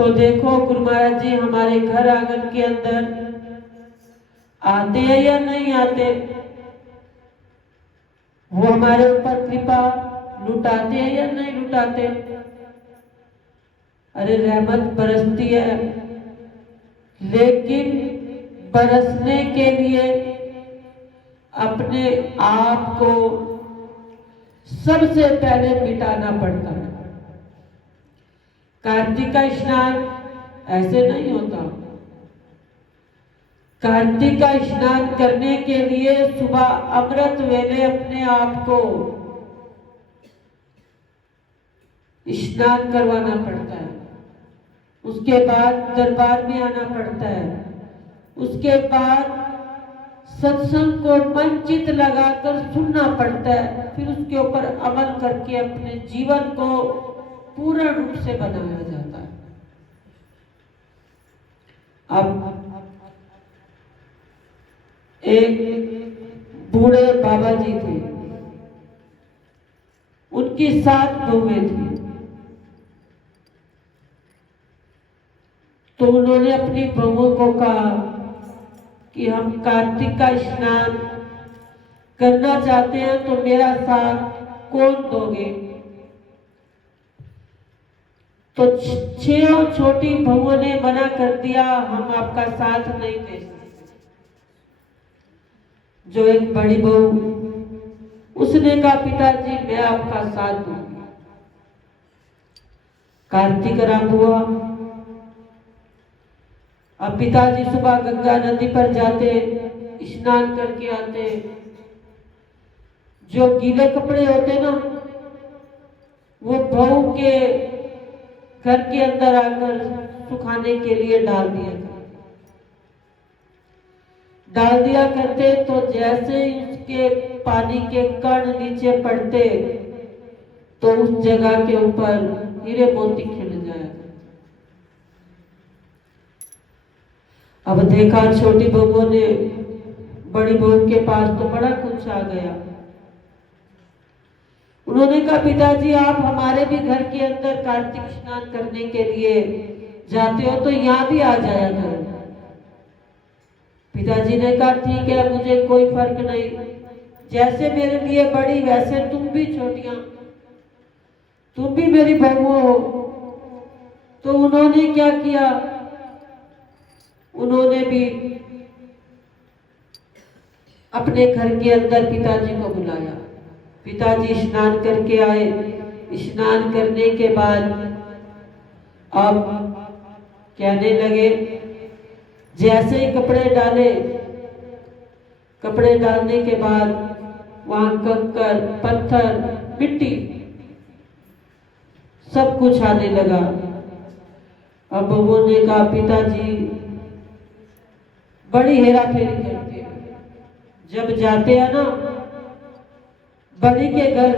तो देखो गुरु महाराज जी हमारे घर आंगन के अंदर आते हैं या नहीं आते, वो हमारे ऊपर कृपा लुटाते हैं या नहीं लुटाते। अरे रहमत बरसती है, लेकिन बरसने के लिए अपने आप को सबसे पहले मिटाना पड़ता है। कार्तिक का स्नान ऐसे नहीं होता। कार्तिक का स्नान करने के लिए सुबह अमृत वेले अपने आप को स्नान करवाना पड़ता है, उसके बाद दरबार में आना पड़ता है, उसके बाद सत्संग को मन चित लगाकर सुनना पड़ता है, फिर उसके ऊपर अमल करके अपने जीवन को पूर्ण रूप से बनाया जाता है। अब एक बूढ़े बाबा जी थे, उनकी 7 बहुएं थी। तो उन्होंने अपनी बहुओं को कहा कि हम कार्तिक का स्नान करना चाहते हैं, तो मेरा साथ कौन दोगे। तो 6 छोटी बहुओं ने मना कर दिया, हम आपका साथ नहीं दे सकते। जो एक बड़ी बहू, उसने कहा पिताजी मैं आपका साथ दूंगी। कार्तिक आरंभ हुआ। अब पिताजी सुबह गंगा नदी पर जाते, स्नान करके आते, जो गीले कपड़े होते ना वो बहू के घर के अंदर आकर सुखाने के लिए डाल दिया करते। तो जैसे ही उसके पानी के कण नीचे पड़ते तो उस जगह के ऊपर हीरे मोती खिल जाए। अब देखा छोटी बहू ने बड़ी बहू के पास तो बड़ा कुछ आ गया। उन्होंने कहा पिताजी आप हमारे भी घर के अंदर कार्तिक स्नान करने के लिए जाते हो तो यहाँ भी आ जाया करो। पिताजी ने कहा ठीक है, मुझे कोई फर्क नहीं, जैसे मेरे लिए बड़ी वैसे तुम भी छोटियां, तुम भी मेरी बहू हो। तो उन्होंने क्या किया, उन्होंने भी अपने घर के अंदर पिताजी को बुलाया। पिताजी स्नान करके आए। स्नान करने के बाद अब कहने लगे, जैसे ही कपड़े डाले, कपड़े डालने के बाद वहां कंकर, पत्थर, मिट्टी सब कुछ आने लगा। अब बहू ने कहा पिताजी बड़ी हेरा फेरी करते हैं, जब जाते हैं ना बड़ी के घर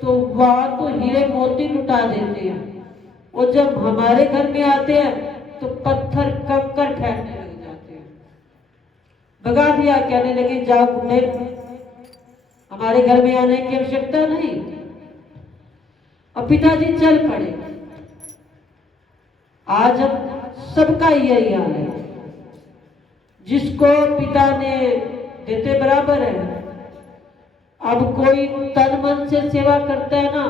तो वहां तो हीरे मोती लुटा देते हैं, और जब हमारे घर में आते हैं तो पत्थर कंकर फेंकने लग जाते हैं। भगा दिया, कहने लगे जाओ बुढ़े, हमारे घर में आने की आवश्यकता नहीं। अब पिताजी चल पड़े। आज अब सबका यही हाल है, जिसको पिता ने देते बराबर है। अब कोई तन मन से सेवा करता है ना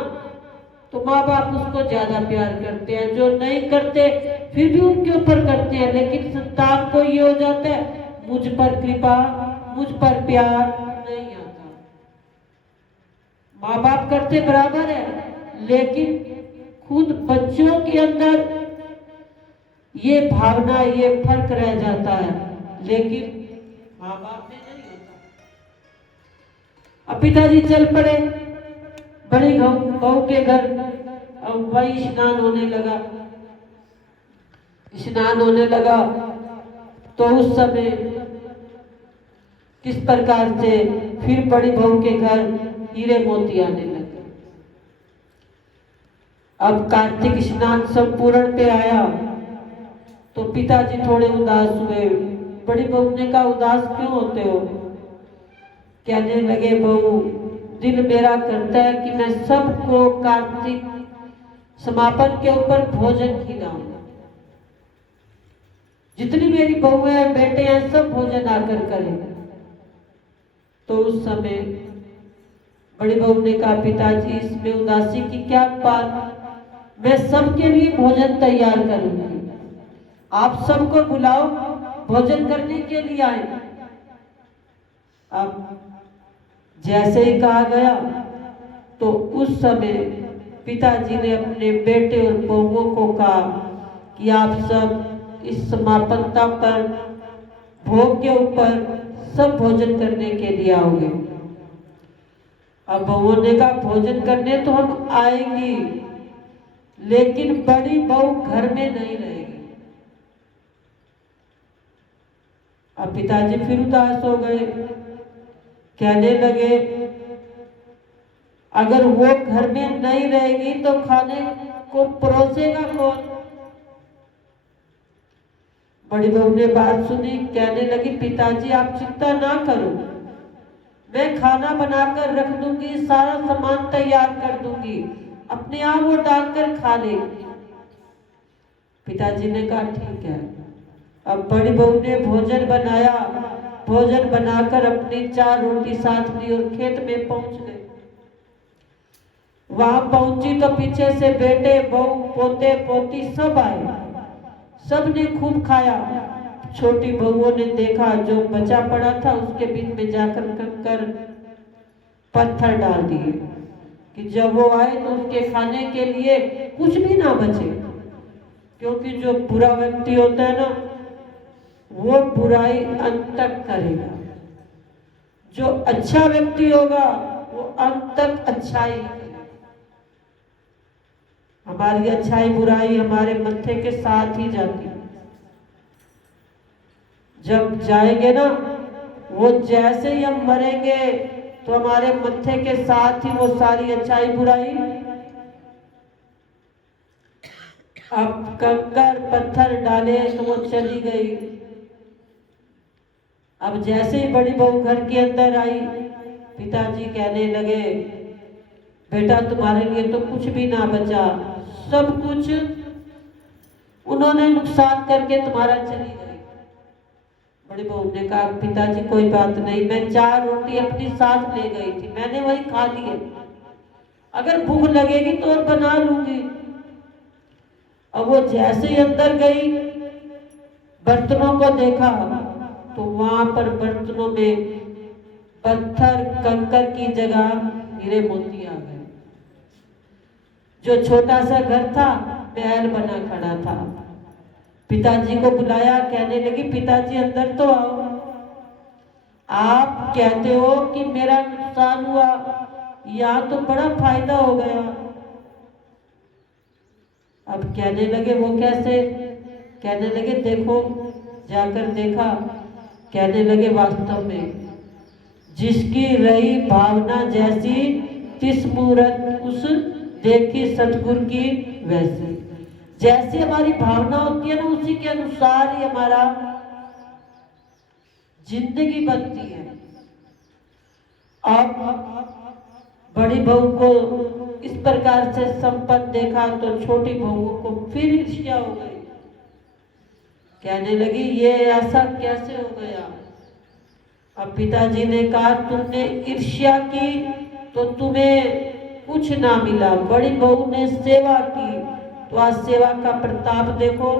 तो माँ बाप उसको ज्यादा प्यार करते हैं, जो नहीं करते फिर भी उनके ऊपर करते हैं। लेकिन संतान को ये हो जाता है मुझ पर कृपा, मुझ पर प्यार नहीं आता। माँ बाप करते बराबर है, लेकिन खुद बच्चों के अंदर ये भावना, ये फर्क रह जाता है, लेकिन माँ बाप में नहीं होता। अब पिताजी चल पड़े बड़ी बहू के घर। अब वही स्नान होने लगा। स्नान होने लगा तो उस समय किस प्रकार से फिर बड़ी बहू के घर हीरे मोती आने लगे। अब कार्तिक स्नान संपूर्ण पे आया तो पिताजी थोड़े उदास हुए। बड़ी बहू ने कहा उदास क्यों होते हो। कहने लगे बहू दिल मेरा करता है कि मैं सबको कार्तिक समापन के ऊपर भोजन खिलाऊं, जितनी मेरी बहुएं हैं, बेटे हैं, सब भोजन आकर करें। तो उस समय बड़ी बहू ने कहा, पिताजी इसमें उदासी की क्या बात, मैं सबके लिए भोजन तैयार करूंगी, आप सबको बुलाओ, भोजन करने के लिए आए। अब जैसे ही कहा गया तो उस समय पिताजी ने अपने बेटे और बहुओं को कहा कि आप सब इस समापनता पर भोग के ऊपर सब भोजन करने के लिए आओगे। अब बहुओं ने कहा, भोजन करने तो हम आएंगी, लेकिन बड़ी बहू घर में नहीं रहेगी। अब पिताजी फिर उदास हो गए, कहने लगे, अगर वो घर में नहीं रहेगी तो खाने को परोसेगा कौन। बड़ी बहू ने बात सुनी, कहने लगी, पिताजी आप चिंता ना करो, मैं खाना बनाकर रख दूंगी, सारा सामान तैयार कर दूंगी, अपने आप वो डालकर खा लेगी। पिताजी ने कहा ठीक है। अब बड़ी बहू ने भोजन बनाया, भोजन बनाकर अपनी 4 रोटी साथ ली और खेत में पहुंच गए। वहां पहुंची तो पीछे से बेटे, बहू, पोते, पोती सब आए, सब ने खूब खाया। छोटी बहुओं ने देखा जो बचा पड़ा था उसके बीच में जाकर कंकर पत्थर डाल दिए कि जब वो आए तो उसके खाने के लिए कुछ भी ना बचे। क्योंकि जो बुरा व्यक्ति होता है ना, वो बुराई अंत तक करेगा, जो अच्छा व्यक्ति होगा वो अंत तक अच्छाई करेगा। हमारी अच्छाई बुराई हमारे मत्थे के साथ ही जाती है। जब जाएंगे ना, वो जैसे ही हम मरेंगे तो हमारे मत्थे के साथ ही वो सारी अच्छाई बुराई। अब कंकर पत्थर डाले तो वो चली गई। अब जैसे ही बड़ी बहू घर के अंदर आई, पिताजी कहने लगे, बेटा तुम्हारे लिए तो कुछ भी ना बचा, सब कुछ उन्होंने नुकसान करके तुम्हारा चली गई। बड़ी बहू ने कहा, पिताजी कोई बात नहीं, मैं 4 रोटी अपनी साथ ले गई थी, मैंने वही खा लिए, अगर भूख लगेगी तो और बना लूंगी। अब वो जैसे ही अंदर गई, बर्तनों को देखा तो वहां पर बर्तनों में पत्थर कंकर की जगह हीरे मोती आ गए। जो छोटा सा घर था, महल बना खड़ा था। पिताजी को बुलाया, कहने लगी, पिताजी अंदर तो आओ, आप कहते हो कि मेरा नुकसान हुआ, यहाँ तो बड़ा फायदा हो गया। अब कहने लगे, वो कैसे? कहने लगे, देखो, जाकर देखा, कहने लगे, वास्तव में जिसकी रही भावना जैसी, तिस मूरत उस देखी सतगुरु की वैसी। जैसे हमारी भावना होती है ना, उसी के अनुसार ही हमारा जिंदगी बनती है। अब बड़ी बहू को इस प्रकार से संपत्ति देखा तो छोटी बहू को फिर ईर्ष्या हो गई। कहने लगी, ये ऐसा कैसे हो गया? अब पिताजी ने कहा, तुमने ईर्ष्या की तो तुम्हें कुछ ना मिला, बड़ी बहू ने सेवा की तो आज सेवा का प्रताप देखो।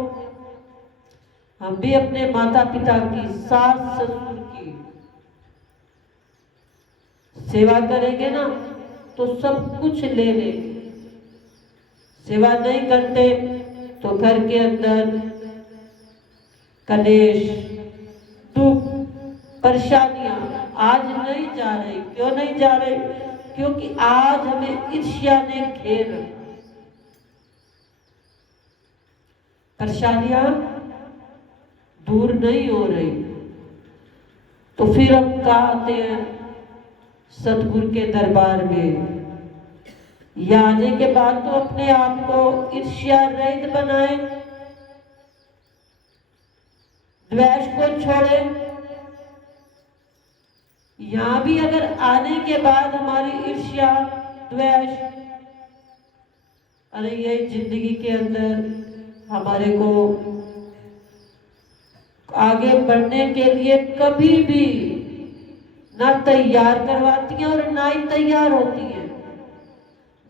हम भी अपने माता पिता की, सास ससुर की सेवा करेंगे ना तो सब कुछ ले लेंगे। सेवा नहीं करते तो घर के अंदर कलेश, दुख, परेशानियां आज नहीं जा रही। क्यों नहीं जा रही? क्योंकि आज हमें ईर्ष्या ने घेर रखा। परेशानियां दूर नहीं हो रही तो फिर हम कहा आते हैं सतगुरु के दरबार में। यहाँ आने के बाद तो अपने आप को ईर्ष्या रहित बनाए, द्वेष को छोड़े। यहाँ भी अगर आने के बाद हमारी ईर्ष्या, द्वेष, अरे यही जिंदगी के अंदर हमारे को आगे बढ़ने के लिए कभी भी ना तैयार करवाती हैं और ना ही तैयार होती हैं।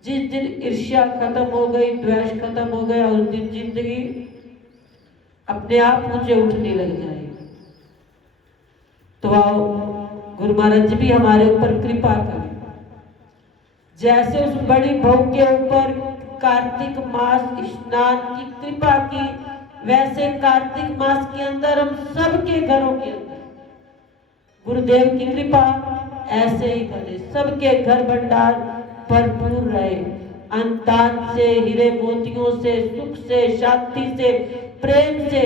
जिस दिन ईर्ष्या खत्म हो गई, द्वेष खत्म हो गया, उस दिन जिंदगी अपने आप ऊंचे उठने लग जाएगी। तो आओ गुरु महाराज जी भी हमारे ऊपर कृपा करें। जैसे उस बड़ी बहू के ऊपर कार्तिक मास स्नान की कृपा की, वैसे कार्तिक मास के अंदर हम सबके घरों के अंदर गुरुदेव की कृपा ऐसे ही करे, सबके घर भंडार भरपूर रहे, अंतान से, हीरे मोतियों से, सुख से, शांति से, प्रेम से,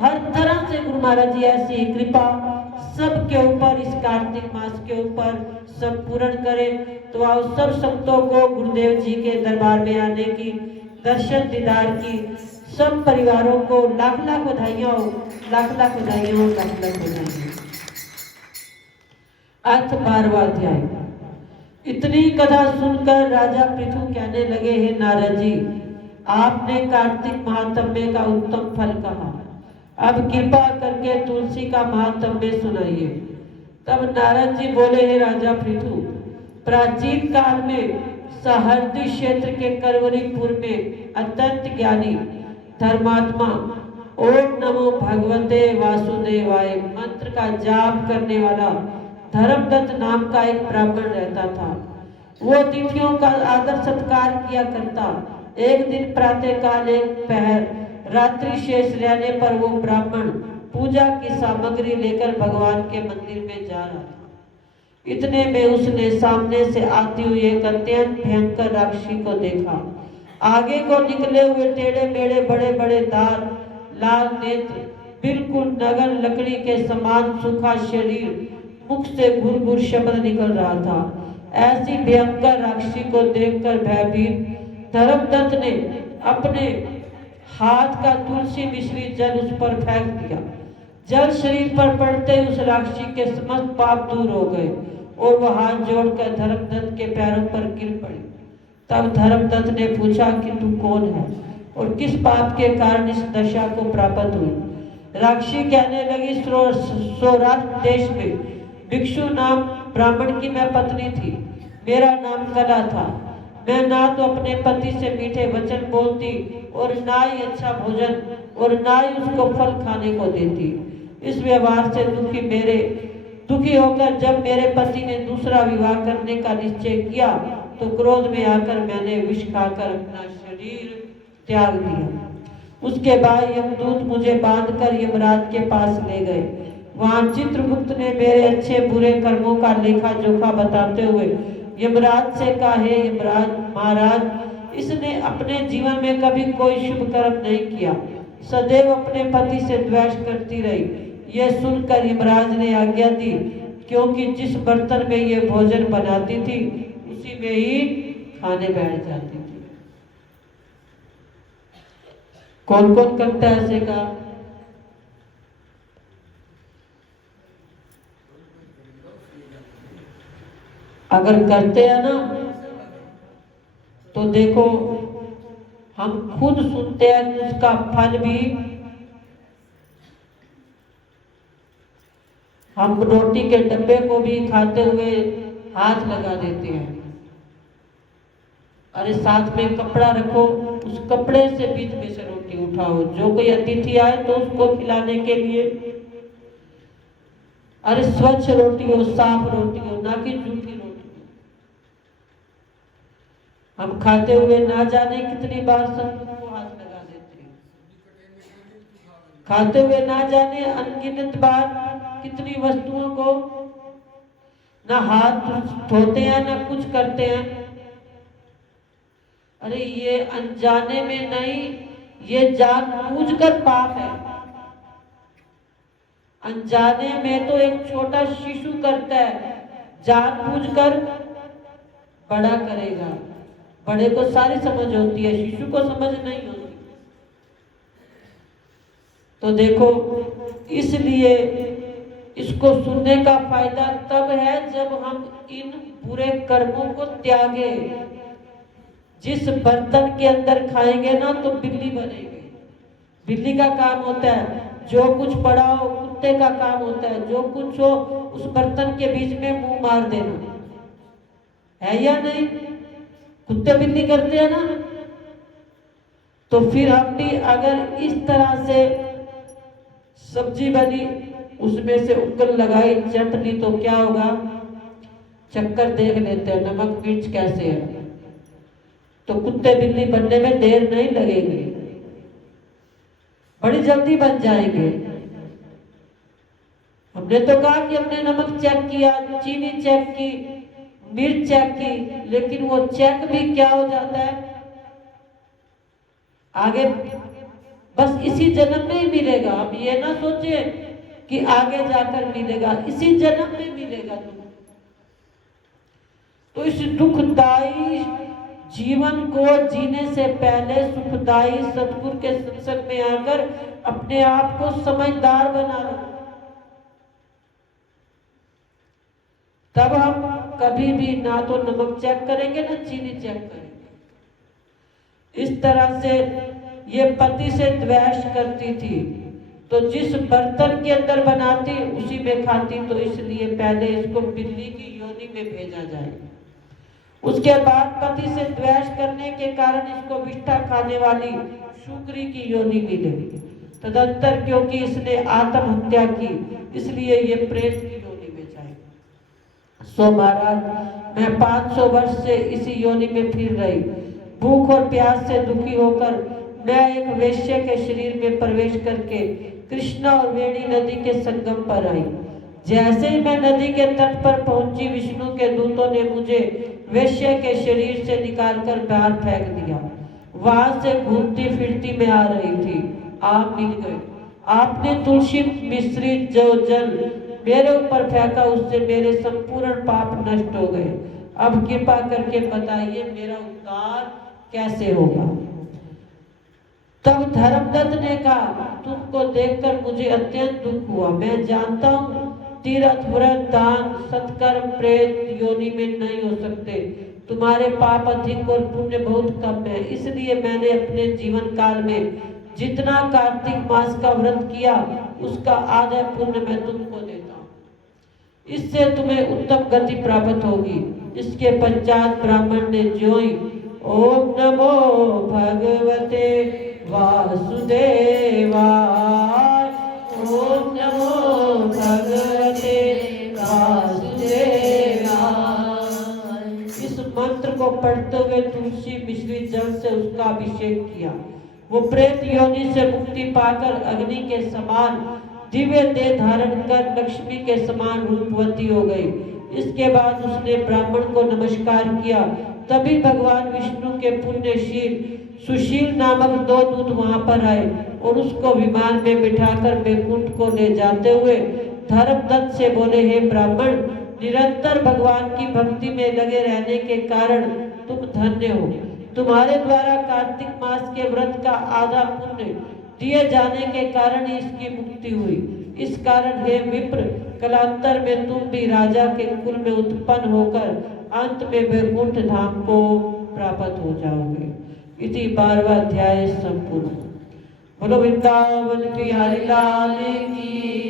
हर तरह से गुरु महाराज जी ऐसी कृपा सबके ऊपर इस कार्तिक मास के ऊपर सब पूर्ण करें। तो आओ सब संतों को गुरुदेव जी के दरबार में आने की, दर्शन दीदार की, सब परिवारों को लाख लाख बधाइयां हो, लाख लाख बधाइयां हो, लाख लाख बधाइयां। अर्थ 12वां अध्याय। इतनी कथा सुनकर राजा पृथु कहने लगे, हे नारद जी, आपने कार्तिक महात्म्य का उत्तम फल कहा, अब कृपा करके तुलसी का महात्म्य सुनाइए। तब नारद जी बोले, हे राजा पृथु, प्राचीन काल में सहरदी क्षेत्र के करवरीपुर में अत्यंत ज्ञानी धर्मात्मा ओम नमो भगवते वासुदेवाय मंत्र का जाप करने वाला धर्मदत्त नाम का एक ब्राह्मण रहता था। वो अतिथियों का आदर सत्कार किया करता। एक दिन प्रातः काल, एक पहर रात्रि शेष रहने पर वो ब्राह्मण पूजा की सामग्री लेकर भगवान के मंदिर में जा रहा था। इतने में उसने सामने से आती हुई एक अत्यंत भयंकर राक्षसी को देखा। आगे को निकले हुए टेढ़े मेढ़े बड़े बड़े दांत, लाल नेत्र, बिल्कुल नगन लकड़ी के समान सूखा शरीर, मुख से घुर घुर शब्द निकल रहा था। ऐसी भयंकर राक्षसी को देखकर भयभीत धर्मदत्त ने अपने हाथ का तुलसी मिश्रित जल उस पर फेंक दिया। जल शरीर पर पड़ते उस राक्षसी के समस्त पाप दूर हो गए और वह हाथ जोड़कर धर्मदत्त के पैरों पर गिर पड़ी। तब धर्मदत्त ने पूछा कि तू कौन है और किस पाप के कारण इस दशा को प्राप्त हुई। राक्षसी कहने लगी, सौराष्ट्र देश में भिक्षु नाम ब्राह्मण की मैं पत्नी थी। मेरा नाम कला था। मैं ना तो अपने पति से मीठे वचन बोलती और ना ही अच्छा भोजन और ना ही उसको फल खाने को देती। इस व्यवहार से दुखी होकर जब मेरे पति ने दूसरा विवाह करने का निश्चय किया तो क्रोध में आकर मैंने विष खाकर अपना शरीर त्याग दिया। उसके बाद यमदूत मुझे बांधकर यमराज के पास ले गए। वहां चित्रगुप्त ने मेरे अच्छे बुरे कर्मों का लेखा जोखा बताते हुए यमराज से कहा, हे यमराज महाराज, इसने अपने जीवन में कभी कोई शुभ कर्म नहीं किया, सदैव अपने पति से द्वेष करती रही। यह सुनकर यमराज ने आज्ञा दी, क्योंकि जिस बर्तन में ये भोजन बनाती थी उसी में ही खाने बैठ जाती थी। कौन कौन करता है ऐसे का? अगर करते हैं ना तो देखो, हम खुद सुनते हैं उसका फल भी हम रोटी के डब्बे को भी खाते हुए हाथ लगा देते हैं। अरे साथ में कपड़ा रखो, उस कपड़े से बीच में से रोटी उठाओ, जो कोई अतिथि आए तो उसको खिलाने के लिए। अरे स्वच्छ रोटी हो, साफ रोटी हो, ना कि जूठी रोटी। हम खाते हुए ना जाने कितनी बार संतों को हाथ लगा देते हैं। खाते हुए ना जाने अनगिनत बार कितनी वस्तुओं को ना हाथ धोते हैं ना कुछ करते हैं। अरे ये अनजाने में नहीं, ये जानबूझकर पाप है। अनजाने में तो एक छोटा शिशु करता है, जानबूझकर बड़ा करेगा। बड़े को सारी समझ होती है, शिशु को समझ नहीं होती। तो देखो, इसलिए इसको सुनने का फायदा तब है जब हम इन बुरे कर्मों को त्यागे। जिस बर्तन के अंदर खाएंगे ना तो बिल्ली बनेंगे। बिल्ली का काम होता है जो कुछ पड़ा हो कुत्ते का काम होता है, जो कुछ हो उस बर्तन के बीच में मुंह मार देना, है या नहीं? कुत्ते बिल्ली करते हैं ना। तो फिर हम भी अगर इस तरह से सब्जी बनी, उसमें से उंगल लगाई, चटनी, तो क्या होगा? चक्कर देख लेते हैं नमक मिर्च कैसे है। तो कुत्ते बिल्ली बनने में देर नहीं लगेगी, बड़ी जल्दी बन जाएंगे। हमने तो कहा कि हमने नमक चेक किया, चीनी चेक की, मिर्च चेक की, लेकिन वो चेक भी क्या हो जाता है आगे, बस इसी जन्म में ही मिलेगा। अब ये ना सोचे कि आगे जाकर मिलेगा, इसी जन्म में मिलेगा तुम। तो इस दुखदाई जीवन को जीने से पहले सुखदाई सतगुरु के सत्संग में आकर अपने आप को समझदार बना लो, तब हम कभी भी ना तो नमक चेक करेंगे ना चीनी चेक करेंगे। इस तरह से ये पति से द्वेष करती थी, तो जिस बर्तन के अंदर बनाती उसी में खाती, तो इसलिए पहले इसको बिल्ली की योनि में भेजा जाए। उसके बाद पति से द्वेष करने के कारण इसको विष्ठा खाने वाली शुक्री की योनि मिले। तदंतर क्योंकि इसने आत्महत्या की, इसलिए ये प्रेत की योनि में जाए। सो महाराज, मैं 500 वर्ष से इसी योनि में फिर रही, भूख और प्यास से दुखी होकर मैं एक वेश्या के शरीर में प्रवेश करके कृष्णा और वेणी नदी के संगम पर आई। जैसे ही मैं नदी के तट पर पहुंची, विष्णु के दूतों ने मुझे वेश्या के शरीर से निकालकर बाहर फेंक दिया। वहां से घूमती फिरती मैं आ रही थी, आप मिल गए। आपने तुलसी मिश्रित जो जल मेरे ऊपर फेंका, उससे मेरे संपूर्ण पाप नष्ट हो गए। अब कृपा करके बताइए मेरा उद्धार कैसे होगा? तब धर्मदत्त ने कहा, तुमको देखकर मुझे अत्यंत दुख हुआ। मैं जानता हूँ तीर्थ व्रत दान सत्कर्म प्रेत योनि में नहीं हो सकते, तुम्हारे पाप अधिक और पुण्य बहुत कम है, इसलिए मैंने अपने जीवन काल में जितना कार्तिक मास का व्रत किया उसका आधा पुण्य मैं तुमको देता हूँ, इससे तुम्हें उत्तम गति प्राप्त होगी। इसके पश्चात ब्राह्मण ने ज्यों ओम नमो भगवते वासुदेवाय, ओम नमो भगवते वासुदेवाय, इस मंत्र को पढ़ते हुए तुलसी मिश्रित जल से उसका अभिषेक किया। वो प्रेत योनि से मुक्ति पाकर अग्नि के समान दिव्य देह धारण कर लक्ष्मी के समान रूपवती हो गई। इसके बाद उसने ब्राह्मण को नमस्कार किया। तभी भगवान विष्णु के पुण्यशील सुशील नामक 2 दूत वहां पर आए और उसको विमान में बिठाकर बैकुंठ को ले जाते हुए धर्मदत्त से बोले, हे ब्राह्मण, निरंतर भगवान की भक्ति में लगे रहने के कारण तुम धन्य हो। तुम्हारे द्वारा कार्तिक मास के व्रत का आधा पुण्य दिए जाने के कारण ही इसकी मुक्ति हुई। इस कारण हे विप्र, कलांतर में तुम भी राजा के कुल में उत्पन्न होकर अंत में वैकुंठ धाम को प्राप्त हो जाओगे। इति 12वां अध्याय संपूर्ण। बोलो वृंदावन बिहारी लाल की।